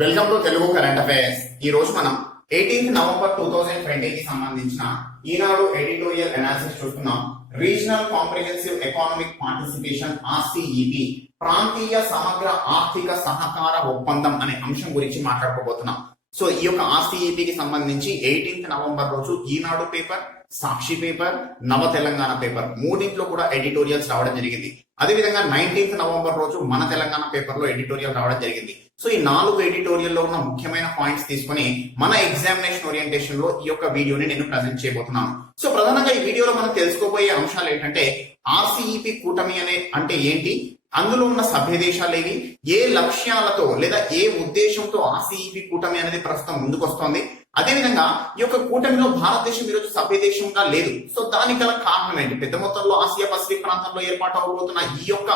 Welcome to Telugu current affairs. ఈ రోజు మనం 18th నవంబర్ 2020 కి సంబంధించిన ఈనాడు ఎడిటోరియల్ అనాలిసిస్ చూస్తున్నాం. Regional comprehensive economic participation RCEP ప్రాంతీయ సమగ్ర ఆర్థిక సహకార ఒప్పందం అనే అంశం గురించి మాట్లాడుకోబోతున్నాం. సో ఈ యొక్క RCEP కి సంబంధించి 18th నవంబర్ రోజు ఈనాడు పేపర్, సాక్షి పేపర్, నవ తెలంగాణ పేపర్ మూడింట్లో కూడా ఎడిటోరియల్స్ రావడం జరిగింది. అదేవిధంగా 19th నవంబర్ రోజు మన తెలంగాణ పేపర్ లో ఎడిటోరియల్ రావడం జరిగింది. సో ఈ 4 ఎడిటోరియల్ లో ఉన్న ముఖ్యమైన పాయింట్స్ తీసుకుని మన ఎగ్జామినేషన్ ఓరియంటేషన్ లో ఈ యొక్క వీడియోని నేను ప్రజెంట్ చేయబోతున్నాను. సో ప్రధానంగా ఈ వీడియోలో మనం తెలుసుకోబోయే అంశాలు ఏంటంటే RCEP కూటమి అంటే ఏంటి, అందులో ఉన్న సభ్య దేశాలు ఏవి, ఏ లక్ష్యాలతో లేదా ఏ ఉద్దేశంతో RCEP కూటమి అనేది ప్రస్తుతం ముందుకొస్తోంది, అదేవిధంగా ఈ యొక్క కూటమిలో భారతదేశం ఈరోజు సభ్య దేశంగా లేదు. సో దానికి గల కారణం ఏంటి, పెద్ద మొత్తంలో ఆసియా పసిఫిక్ ప్రాంతంలో ఏర్పాటు అవబోతున్న ఈ యొక్క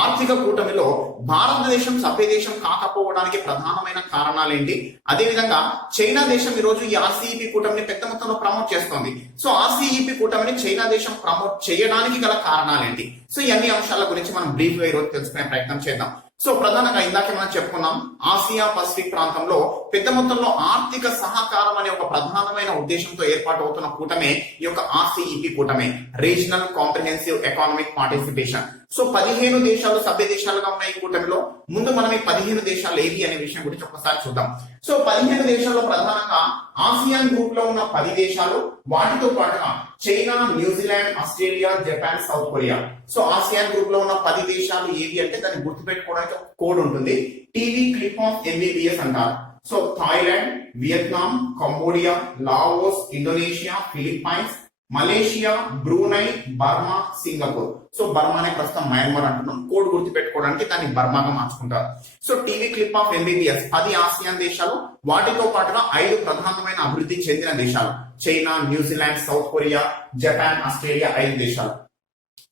ఆర్థిక కూటమిలో భారతదేశం సభ్య దేశం కాకపోవడానికి ప్రధానమైన కారణాలు ఏంటి, అదేవిధంగా చైనా దేశం ఈ రోజు ఈ RCEP కూటమిని పెద్ద మొత్తంలో ప్రమోట్ చేస్తోంది. సో RCEP కూటమిని చైనా దేశం ప్రమోట్ చేయడానికి గల కారణాలు ఏంటి, సో ఈ అన్ని అంశాల గురించి మనం బ్రీఫ్ గా ఈ రోజు తెలుసుకునే ప్రయత్నం చేద్దాం. సో ప్రధానంగా ఇందాక మనం చెప్పుకున్నాం, ఆసియా పసిఫిక్ ప్రాంతంలో పెద్ద మొత్తంలో ఆర్థిక సహకారం అనే ఒక ప్రధానమైన ఉద్దేశంతో ఏర్పాటు అవుతున్న కూటమే ఈ యొక్క RCEP కూటమి, regional comprehensive economic participation. So 15 దేశాలు సభ్య దేశాలుగా ఉన్నాయి ఈ కూటమిలో. ముందు మనం ఈ 15 దేశాలు ఏవి అనే విషయం గురించి ఒకసారి చూద్దాం. సో 15 దేశాల్లో ప్రధానంగా ఆసియాన్ గ్రూప్ లో ఉన్న 10 దేశాలు, వాటితో పాటుగా China, New Zealand, Australia, Japan, South Korea. So ASEAN group లో ఉన్న 10 దేశాలు ఏవి అంటే దాన్ని గుర్తుపెట్టుకోవడానికి ఒక కోడ్ ఉంటుంది, టీవీ క్లిప్ ఆఫ్ MBBS అంటారు. So Thailand, Vietnam, Cambodia, Laos, Indonesia, Philippines, Malaysia, Brunei, Burma, Singapore. So బర్మానే ప్రస్తుతం మయన్మార్ అంటున్నాం, కోడ్ గుర్తు పెట్టుకోవడానికి దాన్ని బర్మాగా మార్చుకుంటారు. So TV clip of MBBS 10 ASEAN దేశాలు, వాటితో పాటుగా 5 ప్రధానమైన అభివృద్ధి చెందిన దేశాలు, China, New Zealand, South Korea, Japan, Australia 5 దేశాలు.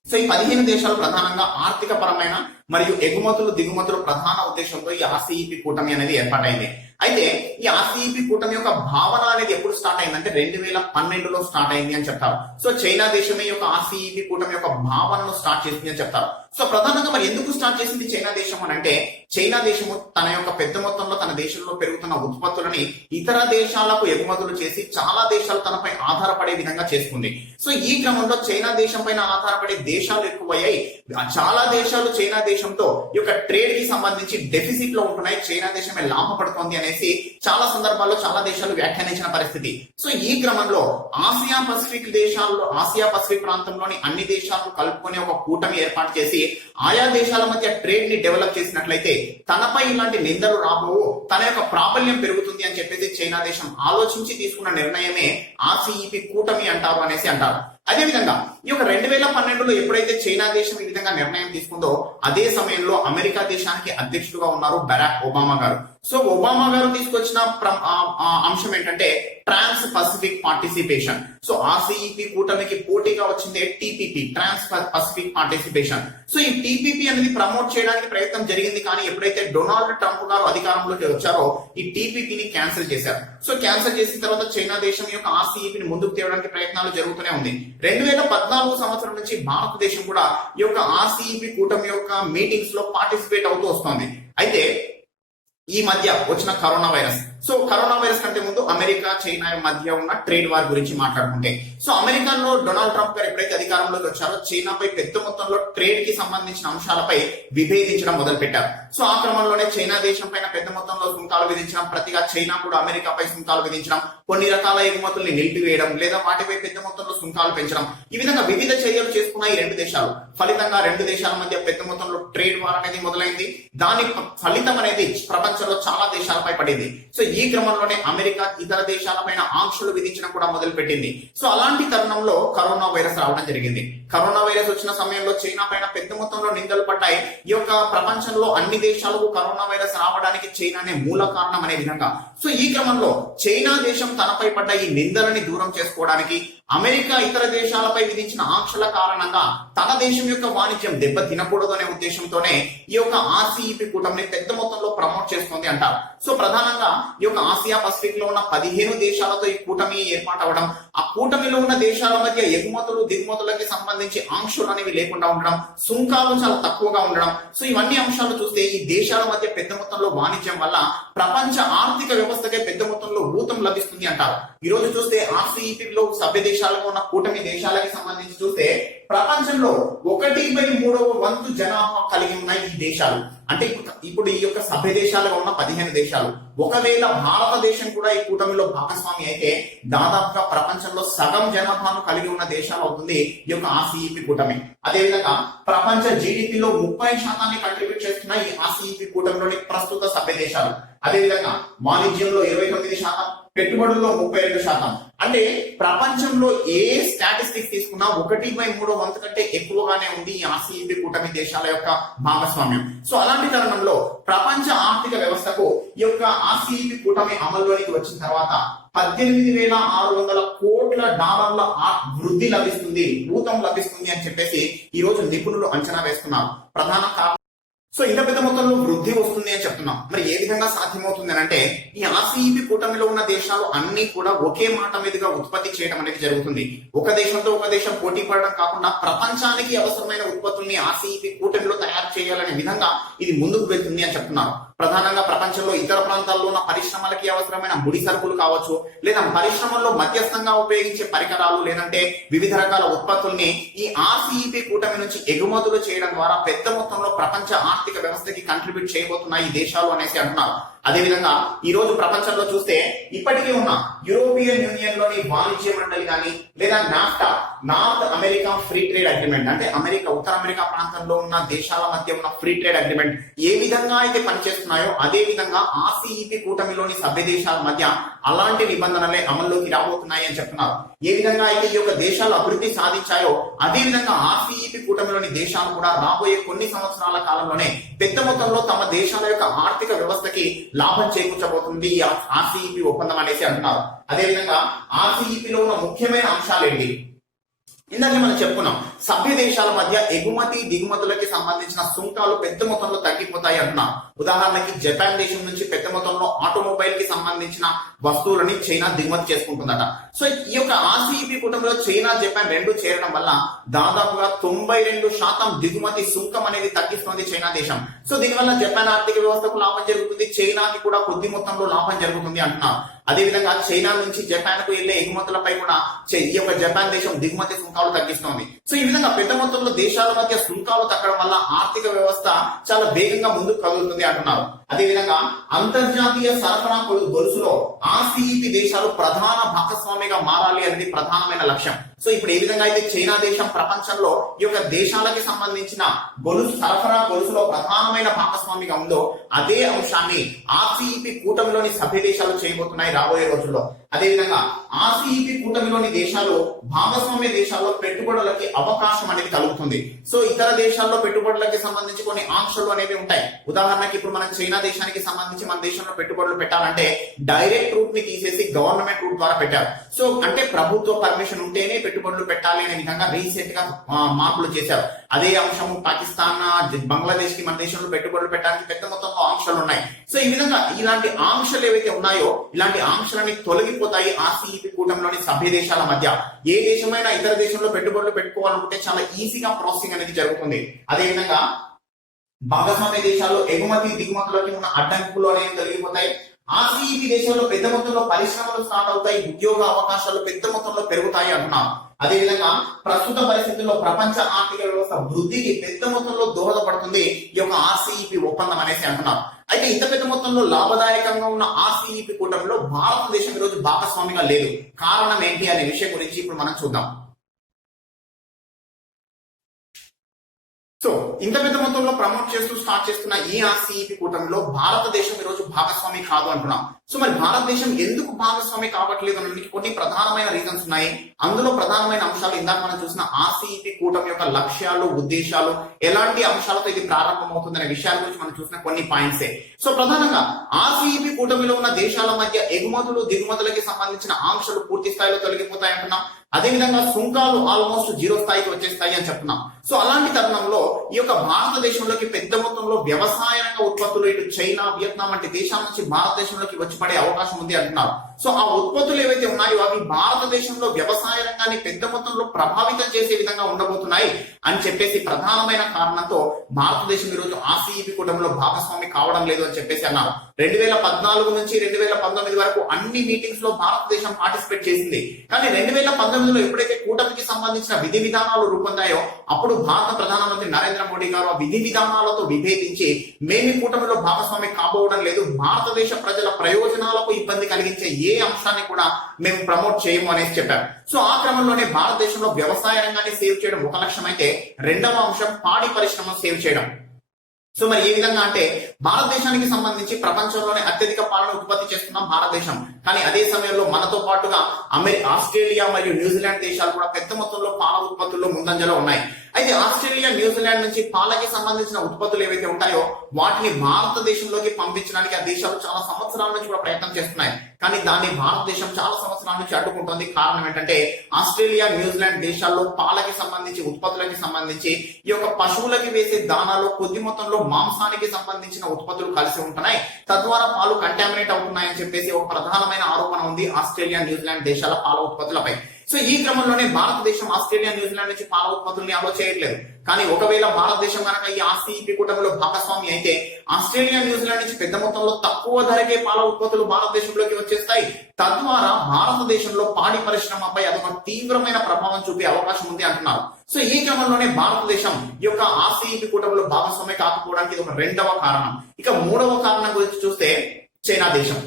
సో ఈ 15 దేశాలు ప్రధానంగా ఆర్థిక పరమైన మరియు ఎగుమతులు దిగుమతులు ప్రధాన ఉద్దేశంతో ఈ RCEP కూటమి అనేది ఏర్పాటైంది. అయితే ఈ RCEP కూటమి యొక్క భావన అనేది ఎప్పుడు స్టార్ట్ అయిందంటే 2012లో స్టార్ట్ అయింది అని చెప్తారు. సో చైనా దేశమే యొక్క RCEP కూటమి యొక్క భావనను స్టార్ట్ చేసింది అని చెప్తారు. సో ప్రధానంగా మరి ఎందుకు స్టార్ట్ చేసింది చైనా దేశం అని అంటే, చైనా దేశము తన యొక్క పెద్ద మొత్తంలో తన దేశంలో పెరుగుతున్న ఉత్పత్తులని ఇతర దేశాలకు ఎగుమతులు చేసి చాలా దేశాలు తనపై ఆధారపడే విధంగా చేసుకుంది. సో ఈ క్రమంలో చైనా దేశం పైన ఆధారపడే దేశాలు ఎక్కువయ్యాయి. చాలా దేశాలు చైనా దేశంతో ఈ యొక్క ట్రేడ్ కి సంబంధించి డెఫిసిట్ లో ఉంటున్నాయి, చైనా దేశమే లాభపడుతోంది అనేసి చాలా సందర్భాల్లో చాలా దేశాలు వ్యాఖ్యానించిన పరిస్థితి. సో ఈ క్రమంలో ఆసియా పసిఫిక్ ప్రాంతంలోని అన్ని దేశాలను కలుపుకొని ఒక కూటమి ఏర్పాటు చేసి ఆయా దేశాల మధ్య ట్రేడ్ ని డెవలప్ చేసినట్లయితే తనపై ఇలాంటి నిందలు రాబోవు, తన యొక్క ప్రాబల్యం పెరుగుతుంది అని చెప్పేసి చైనా దేశం ఆలోచించి తీసుకున్న నిర్ణయమే RCEP కూటమి అంటారు అనేసి అంటారు. అదేవిధంగా ఈ యొక్క 2012లో ఎప్పుడైతే చైనా దేశం ఈ విధంగా నిర్ణయం తీసుకుందో, అదే సమయంలో అమెరికా దేశానికి అధ్యక్షుడుగా ఉన్నారు బరాక్ ఒబామా గారు. సో ఒబామా గారు తీసుకొచ్చిన అంశం ఏంటంటే ట్రాన్స్ పసిఫిక్ పార్టిసిపేషన్. సో RCEP కూటమికి పోటీగా వచ్చింది TPP, ట్రాన్స్ పసిఫిక్ పార్టిసిపేషన్. సో ఈ TPP అనేది ప్రమోట్ చేయడానికి ప్రయత్నం జరిగింది, కానీ ఎప్పుడైతే డొనాల్డ్ ట్రంప్ గారు అధికారంలోకి వచ్చారో ఈ TPPని క్యాన్సిల్ చేశారు. సో క్యాన్సిల్ చేసిన తర్వాత చైనా దేశం యొక్క RCEPని ముందుకు తేవడానికి ప్రయత్నాలు జరుగుతూనే ఉంది. 2014 సంవత్సరం నుంచి భారతదేశం కూడా ఈ యొక్క RCEP కూటమి యొక్క మీటింగ్స్ లో పార్టిసిపేట్ అవుతూ వస్తోంది. అయితే ఈ మధ్య వచ్చిన corona virus, so corona virus కంటే ముందు అమెరికా చైనా మధ్య ఉన్న ట్రేడ్ వార్ గురించి మాట్లాడుకుంటే, సో అమెరికాలో డొనాల్డ్ ట్రంప్ గారు ఎప్పుడైతే అధికారంలోకి వచ్చారో చైనాపై పెద్ద మొత్తంలో ట్రేడ్ కి సంబంధించిన అంశాలపై విభేదించడం మొదలు పెట్టారు. సో ఆ క్రమంలోనే చైనా దేశం పైన పెద్ద మొత్తంలో సుంకాలు విధించడం, ప్రతిగా చైనా కూడా అమెరికాపై సుంకాలు విధించడం, కొన్ని రకాల ఎగుమతుల్ని నిలిపివేయడం లేదా వాటిపై పెద్ద మొత్తంలో సుంకాలు పెంచడం, ఈ విధంగా వివిధ చర్యలు చేసుకున్న ఈ 2 దేశాలు. ఫలితంగా 2 దేశాల మధ్య పెద్ద మొత్తంలో ట్రేడ్ వార్ అనేది మొదలైంది. దాని ఫలితం అనేది ప్రపంచంలో చాలా దేశాలపై పడింది. సో ఈ క్రమంలోనే అమెరికా ఇతర దేశాలపైన ఆంక్షలు విధించడం కూడా మొదలు పెట్టింది. సో అలాంటి తరుణంలో కరోనా వైరస్ రావడం జరిగింది. కరోనా వైరస్ వచ్చిన సమయంలో చైనా పైన పెద్ద మొత్తంలో నిందలు పడ్డాయి. ఈ యొక్క ప్రపంచంలో అన్ని దేశాలకు కరోనా వైరస్ రావడానికి చైనానే మూల కారణం అనే విధంగా. సో ఈ క్రమంలో చైనా దేశం తనపై పడ్డ ఈ నిందలని దూరం చేసుకోవడానికి, అమెరికా ఇతర దేశాలపై విధించిన ఆంక్షల కారణంగా తన దేశం యొక్క వాణిజ్యం దెబ్బ తినకూడదు అనే ఉద్దేశంతోనే ఈ యొక్క ఆర్సీఈపీ కూటమిని పెద్ద మొత్తంలో ప్రమోట్ చేస్తుంది అంటారు. సో ప్రధానంగా ఈ యొక్క ఆసియా పసిఫిక్ లో ఉన్న 15 దేశాలతో ఈ కూటమి ఏర్పాటు అవడం, ఆ కూటమిలో ఉన్న దేశాల మధ్య ఎగుమతులు దిగుమతులకి సంబంధించి ఆంక్షలు అనేవి లేకుండా ఉండడం, సుంకాలు చాలా తక్కువగా ఉండడం. సో ఇవన్నీ అంశాలు చూస్తే ఈ దేశాల మధ్య పెద్ద మొత్తంలో వాణిజ్యం వల్ల ప్రపంచ ఆర్థిక వ్యవస్థకే పెద్ద మొత్తంలో ఊతం లభిస్తుంది అంటారు. ఈ రోజు చూస్తే ఆర్సీఈపీలో సభ్య దేశాలుగా ఉన్న కూటమి దేశాలకి సంబంధించి చూస్తే ప్రపంచంలో 1/3 వంతు జనాభా కలిగి ఉన్నాయి ఈ దేశాలు. అంటే ఇప్పుడు ఈ యొక్క సభ్య దేశాలుగా ఉన్న 15 దేశాలు, ఒకవేళ భారతదేశం కూడా ఈ కూటమిలో భాగస్వామి అయితే దాదాపుగా ప్రపంచంలో సగం జనాభాను కలిగి ఉన్న దేశాలు అవుతుంది ఈ యొక్క ఆర్సీఈపీ కూటమి. అదేవిధంగా ప్రపంచ జీడిపిలో 30% కంట్రిబ్యూట్ చేస్తున్న ఈ ఆర్సీఈపీ కూటమిలోని ప్రస్తుత సభ్య దేశాలు. అదేవిధంగా వాణిజ్యంలో 29%, పెట్టుబడుల్లో 32%. అంటే ప్రపంచంలో ఏ స్టాటిస్టిక్స్ తీసుకున్నా 1/3 వంతు కంటే ఎక్కువగానే ఉంది ఈ ఆర్సీఈపీ కూటమి దేశాల యొక్క భాగస్వామ్యం. సో అలాంటి తరుణంలో ప్రపంచ ఆర్థిక వ్యవస్థకు ఈ యొక్క ఆర్సీఈపీ కూటమి అమల్లోనికి వచ్చిన తర్వాత 18,600 కోట్ల డాలర్ల వృద్ధి లభిస్తుంది, ఊతం లభిస్తుంది అని చెప్పేసి ఈ రోజు నిపుణులు అంచనా వేస్తున్నారు. ప్రధాన కారణం సో ఇంత పెద్ద మొత్తంలో వృద్ధి వస్తుంది అని చెప్తున్నాం. మరి ఏ విధంగా సాధ్యమవుతుంది అని అంటే ఈ ఆర్సీఈపీ కూటమిలో ఉన్న దేశాలు అన్ని కూడా ఒకే మాట మీదుగా ఉత్పత్తి చేయడం అనేది జరుగుతుంది. ఒక దేశంతో ఒక దేశం పోటీ పడడం కాకుండా ప్రపంచానికి అవసరమైన ఉత్పత్తుల్ని ఆర్సీఈపీ కూటమిలో తయారు చేయాలనే విధంగా ఇది ముందుకు వెళ్తుంది అని చెప్తున్నారు. ప్రధానంగా ప్రపంచంలో ఇతర ప్రాంతాల్లో ఉన్న పరిశ్రమలకి అవసరమైన ముడి సరుకులు కావచ్చు, లేదా పరిశ్రమల్లో మధ్యస్థంగా ఉపయోగించే పరికరాలు, లేదంటే వివిధ రకాల ఉత్పత్తుల్ని ఈ ఆర్సీఈపీ కూటమి నుంచి ఎగుమతులు చేయడం ద్వారా పెద్ద మొత్తంలో ప్రపంచ ఆర్థిక వ్యవస్థకి కంట్రిబ్యూట్ చేయబోతున్నాయి ఈ దేశాలు అనేసి అంటున్నారు. అదేవిధంగా ఈ రోజు ప్రపంచంలో చూస్తే ఇప్పటికీ ఉన్న యూరోపియన్ యూనియన్ లోని వాణిజ్య మండలి కానీ, లేదా NAFTA, North America free trade agreement, అంటే అమెరికా ఉత్తర అమెరికా ప్రాంతంలో ఉన్న దేశాల మధ్య ఉన్న ఫ్రీ ట్రేడ్ అగ్రిమెంట్ ఏ విధంగా అయితే పనిచేస్తున్నాయో అదే విధంగా ఆర్సీఈపీ కూటమిలోని సభ్య దేశాల మధ్య అలాంటి నిబంధనలే అమల్లోకి రాబోతున్నాయి అని చెప్తున్నారు. ఏ విధంగా అయితే ఈ యొక్క దేశాలు అభివృద్ధి సాధించాయో అదే విధంగా ఆర్సీఈపీ కూటమిలోని దేశాలు కూడా రాబోయే కొన్ని సంవత్సరాల కాలంలోనే పెద్ద మొత్తంలో తమ దేశాల యొక్క ఆర్థిక వ్యవస్థకి లాభం చేకూర్చబోతుంది ఈ ఆర్సీఈపీ ఒప్పందం అనేసి అంటున్నారు. అదేవిధంగా ఆర్సీఈపీలో ఉన్న ముఖ్యమైన అంశాలు ఏంటి? ఇందాక మనం చెప్పుకున్నాం, సభ్య దేశాల మధ్య ఎగుమతి దిగుమతులకి సంబంధించిన సుంకాలు పెద్ద మొత్తంలో తగ్గిపోతాయి అంటున్నాం. ఉదాహరణకి జపాన్ దేశం నుంచి పెద్ద మొత్తంలో ఆటోమొబైల్ కి సంబంధించిన వస్తువులని చైనా దిగుమతి చేసుకుంటుందట. సో ఈ యొక్క ఆర్సీఈపీ కూటమిలో చైనా జపాన్ రెండు చేరడం వల్ల దాదాపుగా 92% దిగుమతి సుంకం అనేది తగ్గిస్తుంది చైనా దేశం. సో దీనివల్ల జపాన్ ఆర్థిక వ్యవస్థకు లాభం జరుగుతుంది, చైనాకి కూడా కొద్ది మొత్తంలో లాభం జరుగుతుంది అంటున్నారు. అదేవిధంగా చైనా నుంచి జపాన్ కు వెళ్లే ఎగుమతులపై కూడా ఈ యొక్క జపాన్ దేశం దిగుమతి సుంకాలు తగ్గిస్తోంది. సో ఈ విధంగా పెద్ద మొత్తంలో దేశాల మధ్య సుంకాలు తగ్గడం వల్ల ఆర్థిక వ్యవస్థ చాలా వేగంగా ముందుకు కదులుతుంది అంటున్నారు. అదేవిధంగా అంతర్జాతీయ సరఫరా గొలుసులో ఆర్సీఈపీ దేశాలు ప్రధాన భాగస్వామిగా మారాలి అనేది ప్రధానమైన లక్ష్యం. సో ఇప్పుడు ఏ విధంగా అయితే చైనా దేశం ప్రపంచంలో ఈ యొక్క దేశాలకి సంబంధించిన సరఫరా గొలుసులో ప్రధానమైన భాగస్వామిగా ఉందో అదే అంశాన్ని ఆర్సీఈపీ కూటమిలోని సభ్య దేశాలు చేయబోతున్నాయి రాబోయే రోజుల్లో. అదేవిధంగా ఆర్సీఈపీ కూటమిలోని దేశాలు భాగస్వామ్య దేశాల్లో పెట్టుబడులకి అవకాశం అనేది కలుగుతుంది. సో ఇతర దేశాల్లో పెట్టుబడులకి సంబంధించి కొన్ని ఆంక్షలు అనేవి ఉంటాయి. ఉదాహరణకి ఇప్పుడు మనం చైనా దేశానికి సంబంధించి మన దేశంలో పెట్టుబడులు పెట్టాలంటే డైరెక్ట్ రూట్ ని తీసేసి గవర్నమెంట్ రూట్ ద్వారా పెట్టారు. సో అంటే ప్రభుత్వ పర్మిషన్ ఉంటేనే పెట్టుబడులు పెట్టాలి అనే విధంగా రీసెంట్ గా మార్పులు చేశారు. అదే అంశం పాకిస్తాన్, బంగ్లాదేశ్ కి మన దేశంలో పెట్టుబడులు పెట్టడానికి పెద్ద మొత్తంలో ఆంక్షలు ఉన్నాయి. సో ఈ విధంగా ఇలాంటి ఆంక్షలు ఏవైతే ఉన్నాయో ఇలాంటి ఆంక్షలని తొలగిపోతాయి ఆర్సీఈపీ కూటమిలోని సభ్య దేశాల మధ్య. ఏ దేశమైనా ఇతర దేశంలో పెట్టుబడులు పెట్టుకోవాలనుకుంటే చాలా ఈజీగా ప్రాసెసింగ్ అనేది జరుగుతుంది. అదేవిధంగా భాగస్వామ్య దేశాల్లో ఎగుమతి దిగుమతులకి ఉన్న అడ్డంకులు అనేవి తొలగిపోతాయి. ఆర్సీఈపీ దేశాల్లో పెద్ద మొత్తంలో పరిశ్రమలు స్టార్ట్ అవుతాయి, ఉద్యోగ అవకాశాలు పెద్ద మొత్తంలో పెరుగుతాయి అంటున్నారు. అదేవిధంగా ప్రస్తుత పరిస్థితుల్లో ప్రపంచ ఆర్థిక వ్యవస్థ వృద్ధికి పెద్ద మొత్తంలో దోహదపడుతుంది ఈ యొక్క ఆర్సీఈపీ ఒప్పందం అనేసి అంటున్నారు. అయితే ఇంత పెద్ద మొత్తంలో లాభదాయకంగా ఉన్న ఆర్సీఈపీ కూటమిలో భారతదేశం ఈ రోజు భాగస్వామిగా లేదు. కారణం ఏంటి అనే విషయం గురించి ఇప్పుడు మనం చూద్దాం. సో ఇంత పెద్ద మొత్తంలో ప్రమోట్ చేస్తూ స్టార్ట్ చేస్తున్న ఈ ఆర్సీఈపీ కూటమిలో భారతదేశం ఈ రోజు భాగస్వామి కాదు అంటున్నాం. సో మరి భారతదేశం ఎందుకు భాగస్వామి కావట్లేదు అనడానికి కొన్ని ప్రధానమైన రీజన్స్ ఉన్నాయి. అందులో ప్రధానమైన అంశాలు ఇందాక మనం చూసిన ఆర్సీఈపీ కూటమి యొక్క లక్ష్యాలు, ఉద్దేశాలు, ఎలాంటి అంశాలతో ఇది ప్రారంభమవుతుందనే విషయాల గురించి మనం చూసిన కొన్ని పాయింట్సే. సో ప్రధానంగా ఆర్సీఈపీ కూటమిలో ఉన్న దేశాల మధ్య ఎగుమతులు, దిగుమతులకి సంబంధించిన ఆంక్షలు పూర్తి స్థాయిలో తొలగిపోతాయి అంటున్నాం. అదేవిధంగా సుంకాలు ఆల్మోస్ట్ 0 స్థాయికి వచ్చేస్తాయి అని చెప్తున్నాం. సో అలాంటి తరుణంలో ఈ యొక్క భారతదేశంలోకి పెద్ద మొత్తంలో వ్యవసాయ రంగ ఉత్పత్తులు ఇటు చైనా, వియత్నాం వంటి దేశాల నుంచి భారతదేశంలోకి వచ్చి పడే అవకాశం ఉంది అంటున్నారు. సో ఆ ఉత్పత్తులు ఏవైతే ఉన్నాయో అవి భారతదేశంలో వ్యవసాయ రంగాన్ని పెద్ద మొత్తంలో ప్రభావితం చేసే విధంగా ఉండబోతున్నాయి అని చెప్పేసి ప్రధానమైన కారణంతో భారతదేశం ఈరోజు ఆర్సీఈపీ కూటమిలో భాగస్వామి కావడం లేదు అని చెప్పేసి అన్నారు. 2014 నుంచి 2019 వరకు అన్ని మీటింగ్స్ లో భారతదేశం పార్టిసిపేట్ చేసింది. కానీ 2019లో ఎప్పుడైతే కూటమికి సంబంధించిన విధి విధానాలు రూపొందాయో అప్పుడు భారత ప్రధానమంత్రి నరేంద్ర మోడీ గారు ఆ విధి విధానాలతో విభేదించి మేము కూటమిలో భాగస్వామి కాబోవడం లేదు, భారతదేశ ప్రజల ప్రయోజనాలకు ఇబ్బంది కలిగించే ఏ అంశాన్ని కూడా మేము ప్రమోట్ చేయము అనేసి చెప్పారు. సో ఆ క్రమంలోనే భారతదేశంలో వ్యవసాయ రంగాన్ని సేవ్ చేయడం ఒక లక్ష్యం అయితే రెండవ అంశం పాడి పరిశ్రమను సేవ్ చేయడం. సో మరి ఏ విధంగా అంటే భారతదేశానికి సంబంధించి ప్రపంచంలోనే అత్యధిక పాలను ఉత్పత్తి చేస్తున్నాం భారతదేశం. కానీ అదే సమయంలో మనతో పాటుగా ఆస్ట్రేలియా మరియు న్యూజిలాండ్ దేశాలు కూడా పెద్ద మొత్తంలో పాల ఉత్పత్తుల్లో ముందంజలో ఉన్నాయి. అయితే ఆస్ట్రేలియా, న్యూజిలాండ్ నుంచి పాలకి సంబంధించిన ఉత్పత్తులు ఏవైతే ఉంటాయో వాటిని భారతదేశంలోకి పంపించడానికి ఆ దేశాలు చాలా సంవత్సరాల నుంచి కూడా ప్రయత్నం చేస్తున్నాయి. కానీ దాన్ని భారతదేశం చాలా సంవత్సరాల నుంచి అడ్డుకుంటుంది. కారణం ఏంటంటే ఆస్ట్రేలియా, న్యూజిలాండ్ దేశాల్లో పాలకి సంబంధించి ఉత్పత్తులకి సంబంధించి ఈ యొక్క పశువులకి వేసే దానాలో కొద్ది మొత్తంలో మాంసానికి సంబంధించిన ఉత్పత్తులు కలిసి ఉంటున్నాయి, తద్వారా పాలు కంటామినేట్ అవుతున్నాయని చెప్పేసి ఒక ప్రధానమైన ఆరోపణ ఉంది ఆస్ట్రేలియా, న్యూజిలాండ్ దేశాల పాల ఉత్పత్తులపై. సో ఈ క్రమంలోనే భారతదేశం ఆస్ట్రేలియా, న్యూజిలాండ్ నుంచి పాల ఉత్పత్తుల్ని అలో చేయట్లేదు. కానీ ఒకవేళ భారతదేశం కనుక ఈ ఆర్సీఈపీ కూటమిలో భాగస్వామి అయితే ఆస్ట్రేలియా, న్యూజిలాండ్ నుంచి పెద్ద మొత్తంలో తక్కువ ధరకే పాల ఉత్పత్తులు భారతదేశంలోకి వచ్చేస్తాయి. తద్వారా భారతదేశంలో పాడి పరిశ్రమపై అదొక తీవ్రమైన ప్రభావం చూపే అవకాశం ఉంది అంటున్నారు. సో ఈ క్రమంలోనే భారతదేశం ఈ యొక్క ఆర్సీఈపీ కూటమిలో భాగస్వామి కాకపోవడానికి ఇది ఒక రెండవ కారణం. ఇక మూడవ కారణం గురించి చూస్తే చైనా దేశం.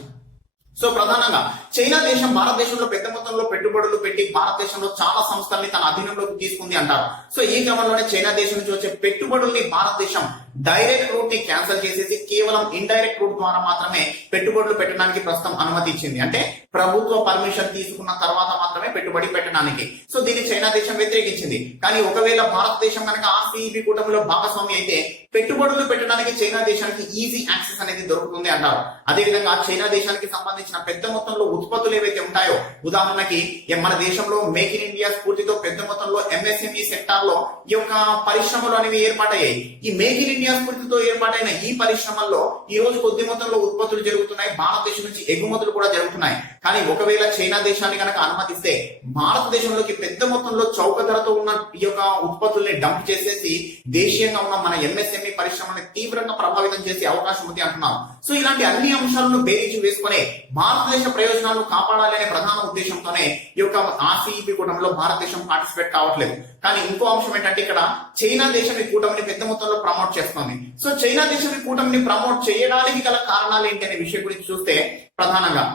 సో ప్రధానంగా చైనా దేశం భారతదేశంలో పెద్ద మొత్తంలో పెట్టుబడులు పెట్టి భారతదేశంలో చాలా సంస్థల్ని తన అధీనంలోకి తీసుకుంది అంటారు. సో ఈ క్రమంలోనే చైనా దేశం నుంచి వచ్చే పెట్టుబడుల్ని భారతదేశం డైరెక్ట్ రూట్ ని క్యాన్సిల్ చేసేసి కేవలం ఇండైరెక్ట్ రూట్ ద్వారా మాత్రమే పెట్టుబడులు పెట్టడానికి ప్రస్తుతం అనుమతి ఇచ్చింది. అంటే ప్రభుత్వ పర్మిషన్ తీసుకున్న తర్వాత మాత్రమే పెట్టుబడి పెట్టడానికి. సో దీన్ని చైనా దేశం వ్యతిరేకించింది. కానీ ఒకవేళ భారతదేశం కనుక ఆర్సీఈపీ కూటమిలో భాగస్వామి అయితే పెట్టుబడులు పెట్టడానికి చైనా దేశానికి ఈజీ యాక్సెస్ అనేది దొరుకుతుంది అంటారు. అదేవిధంగా చైనా దేశానికి సంబంధించిన పెద్ద మొత్తంలో ఉత్పత్తులు ఏవైతే ఉంటాయో, ఉదాహరణకి మన దేశంలో మేక్ ఇన్ ఇండియా స్ఫూర్తితో పెద్ద మొత్తంలో ఎంఎస్ఎంఈ సెక్టార్ లో ఈ యొక్క పరిశ్రమలు అనేవి ఏర్పాటయ్యాయి. ఈ మేక్ ఇన్ ఇండియా స్ఫూర్తితో ఏర్పాటైన ఈ పరిశ్రమల్లో ఈ రోజు కొద్ది మొత్తంలో ఉత్పత్తులు జరుగుతున్నాయి, భారతదేశం నుంచి ఎగుమతులు కూడా జరుగుతున్నాయి. కానీ ఒకవేళ చైనా దేశాన్ని కనుక అనుమతిస్తే భారతదేశంలోకి పెద్ద మొత్తంలో చౌక ధరతో ఉన్న ఈ యొక్క ఉత్పత్తుల్ని డంప్ చేసేసి దేశీయంగా ఉన్న మన ఎంఎస్ఎంఈ పరిశ్రమని తీవ్రంగా ప్రభావితం చేసే అవకాశం ఉంది అంటున్నాం. సో ఇలాంటి అన్ని అంశాలను బేరీజు వేసుకునే భారతదేశ ప్రయోజనాలను కాపాడాలనే ప్రధాన ఉద్దేశంతోనే ఈ యొక్క ఆర్సీఈపీ కూటమిలో భారతదేశం పార్టిసిపేట్ కావట్లేదు. కానీ ఇంకో అంశం ఏంటంటే ఇక్కడ చైనా దేశం ఈ కూటమిని పెద్ద మొత్తంలో ప్రమోట్ చేస్తుంది. సో చైనా దేశం ఈ కూటమిని ప్రమోట్ చేయడానికి గల కారణాలు ఏంటి అనే విషయం గురించి చూస్తే ప్రధానంగా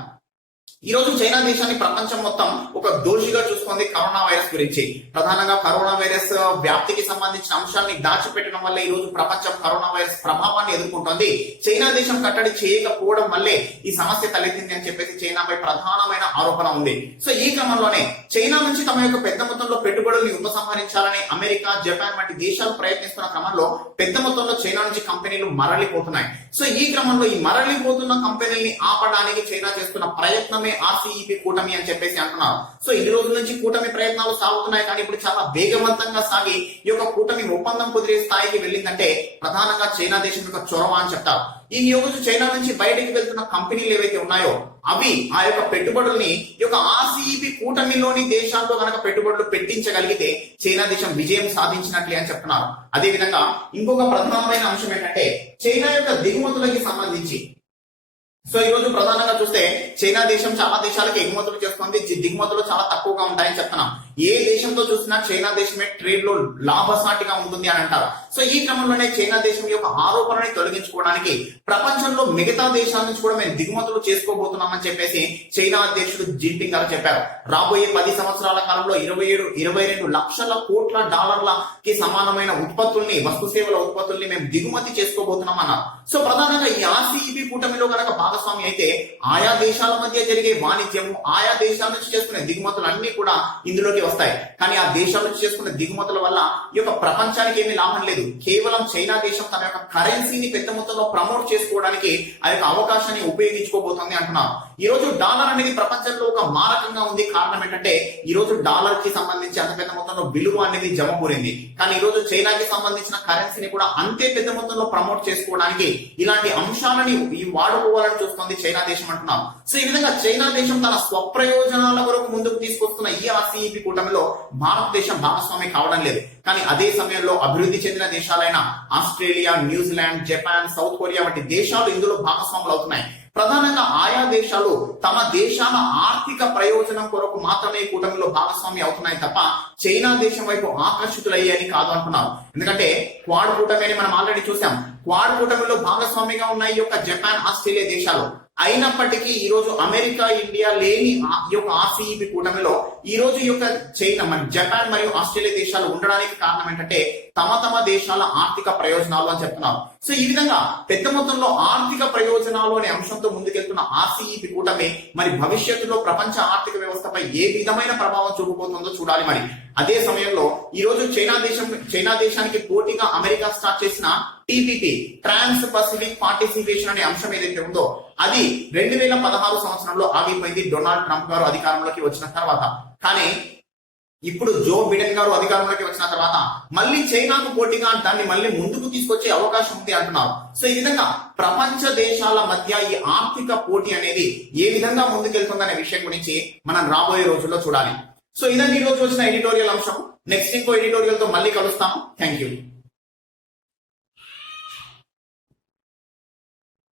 ఈ రోజు చైనా దేశాన్ని ప్రపంచం మొత్తం ఒక దోషిగా చూసుకుంది కరోనా వైరస్ గురించి. ప్రధానంగా కరోనా వైరస్ వ్యాప్తికి సంబంధించిన అంశాన్ని దాచిపెట్టడం వల్ల ఈ రోజు ప్రపంచం కరోనా వైరస్ ప్రభావాన్ని ఎదుర్కొంటోంది. చైనా దేశం కట్టడి చేయకపోవడం వల్లే ఈ సమస్య తలెత్తింది అని చెప్పేసి చైనాపై ప్రధానమైన ఆరోపణ ఉంది. సో ఈ క్రమంలోనే చైనా నుంచి తమ యొక్క పెద్ద మొత్తంలో పెట్టుబడుల్ని ఉపసంహరించాలని అమెరికా, జపాన్ వంటి దేశాలు ప్రయత్నిస్తున్న క్రమంలో పెద్ద మొత్తంలో చైనా నుంచి కంపెనీలు మరలిపోతున్నాయి. సో ఈ క్రమంలో ఈ మరలిపోతున్న కంపెనీల్ని ఆపడానికి చైనా చేస్తున్న ప్రయత్నమే ఆర్సీఈపీ కూటమి అని చెప్పేసి అంటున్నారు. సో ఇన్ని రోజుల నుంచి కూటమి ప్రయత్నాలు సాగుతున్నాయి. కానీ ఇప్పుడు చాలా వేగవంతంగా సాగి ఈ యొక్క కూటమి ఒప్పందం కుదిరే స్థాయికి వెళ్ళిందంటే ప్రధానంగా చైనా దేశం యొక్క చొరవ అని చెప్తారు. ఈ రోజు చైనా నుంచి బయటికి వెళ్తున్న కంపెనీలు ఏవైతే ఉన్నాయో అవి ఆ యొక్క పెట్టుబడుల్ని ఈ యొక్క ఆర్సీఈపీ కూటమిలోని దేశాల్లో కనుక పెట్టుబడులు పెట్టించగలిగితే చైనా దేశం విజయం సాధించినట్లే అని చెప్తున్నారు. అదే విధంగా ఇంకొక ప్రధానమైన అంశం ఏంటంటే చైనా యొక్క దిగుమతులకి సంబంధించి సో ఈ రోజు ప్రధానంగా చూస్తే చైనా దేశం చాలా దేశాలకు ఎగుమతులు చేస్తుంది, దిగుమతులు చాలా తక్కువగా ఉంటాయని చెప్తున్నాం. ఏ దేశంతో చూసినా చైనా దేశమే ట్రేడ్ లో లాభసాటిగా ఉంటుంది అని అంటారు. సో ఈ క్రమంలోనే చైనా దేశం యొక్క ఆరోపణని తొలగించుకోవడానికి ప్రపంచంలో మిగతా దేశాల నుంచి కూడా మేము దిగుమతులు చేసుకోబోతున్నామని చెప్పేసి చైనా అధ్యక్షుడు జిన్పింగ్ గారు చెప్పారు. రాబోయే 10 సంవత్సరాల కాలంలో 22 లక్షల కోట్ల డాలర్లకి సమానమైన ఉత్పత్తుల్ని, వస్తు సేవల ఉత్పత్తుల్ని మేము దిగుమతి చేసుకోబోతున్నాం అన్నారు. సో ప్రధానంగా ఈ ఆర్సీఈపీ కూటమిలో కనుక భాగస్వామి అయితే ఆయా దేశాల మధ్య జరిగే వాణిజ్యము, ఆయా దేశాల నుంచి చేసుకునే దిగుమతులు అన్ని కూడా ఇందులోకి వస్తాయి. కానీ ఆ దేశాల నుంచి చేసుకునే దిగుమతుల వల్ల ఈ యొక్క ప్రపంచానికి ఏమీ లాభం లేదు. కేవలం చైనా దేశం తన యొక్క కరెన్సీని పెద్ద మొత్తంలో ప్రమోట్ చేసుకోవడానికి ఆ యొక్క అవకాశాన్ని ఉపయోగించుకోబోతోంది అంటున్నారు. ఈ రోజు డాలర్ అనేది ప్రపంచంలో ఒక మారకంగా ఉంది. కారణం ఏంటంటే ఈ రోజు డాలర్ కి సంబంధించి అంత పెద్ద మొత్తంలో విలువ అనేది జమకూరింది. కానీ ఈ రోజు చైనాకి సంబంధించిన కరెన్సీని కూడా అంతే పెద్ద మొత్తంలో ప్రమోట్ చేసుకోవడానికి ఇలాంటి అంశాలని వాడుకోవాలని చూస్తుంది చైనా దేశం అంటున్నాం. సో ఈ విధంగా చైనా దేశం తన స్వప్రయోజనాల కొరకు ముందుకు తీసుకొస్తున్న ఈ ఆర్సీఈపీ కూటమిలో భారతదేశం భాగస్వామి కావడం లేదు. కానీ అదే సమయంలో అభివృద్ధి చెందిన దేశాలైన Australia, New Zealand, Japan, South Korea వంటి దేశాలు ఇందులో భాగస్వాములు అవుతున్నాయి. ప్రధానంగా ఆయా దేశాలు తమ దేశాల ఆర్థిక ప్రయోజనం కొరకు మాత్రమే కూటమిలో భాగస్వామి అవుతున్నాయి తప్ప చైనా దేశం వైపు ఆకర్షితులయ్యాయని కాదు అంటున్నారు. ఎందుకంటే క్వాడ్ కూటమి అని మనం ఆల్రెడీ చూసాం. క్వాడ్ కూటమిలో భాగస్వామిగా ఉన్న ఈ యొక్క జపాన్, ఆస్ట్రేలియా దేశాలు అయినప్పటికీ ఈ రోజు అమెరికా, ఇండియా లేని ఈ యొక్క ఆర్సీఈపీ కూటమిలో ఈ రోజు ఈ యొక్క చైనా, జపాన్ మరియు ఆస్ట్రేలియా దేశాలు ఉండడానికి కారణం ఏంటంటే తమ దేశాల ఆర్థిక ప్రయోజనాలు అని చెప్తున్నారు. సో ఈ విధంగా పెద్ద మొత్తంలో ఆర్థిక ప్రయోజనాలు అనే అంశంతో ముందుకెళ్తున్న ఆర్సీఈపీ కూటమి మరి భవిష్యత్తులో ప్రపంచ ఆర్థిక వ్యవస్థపై ఏ విధమైన ప్రభావం చూపబోతుందో చూడాలి. మరి అదే సమయంలో ఈ రోజు చైనా దేశానికి పోటీగా అమెరికా స్టార్ట్ చేసిన టీపీపీ, ట్రాన్స్ పసిఫిక్ పార్టిసిపేషన్ అనే అంశం ఏదైతే ఉందో అది 2016 సంవత్సరంలో ఆగిపోయింది డొనాల్డ్ ట్రంప్ గారు అధికారంలోకి వచ్చిన తర్వాత. కానీ ఇప్పుడు జో బిడెన్ గారు అధికారంలోకి వచ్చిన తర్వాత మళ్ళీ చైనాకు పోటీగా దాన్ని మళ్ళీ ముందుకు తీసుకొచ్చే అవకాశం ఉంది అంటున్నారు. సో ఈ విధంగా ప్రపంచ దేశాల మధ్య ఈ ఆర్థిక పోటీ అనేది ఏ విధంగా ముందుకెళ్తుందనే విషయం గురించి మనం రాబోయే రోజుల్లో చూడాలి. సో ఇదండి ఈ రోజు వచ్చిన ఎడిటోరియల్ అంశం. నెక్స్ట్ ఇంకో ఎడిటోరియల్ తో మళ్ళీ కలుస్తాము. Thank you.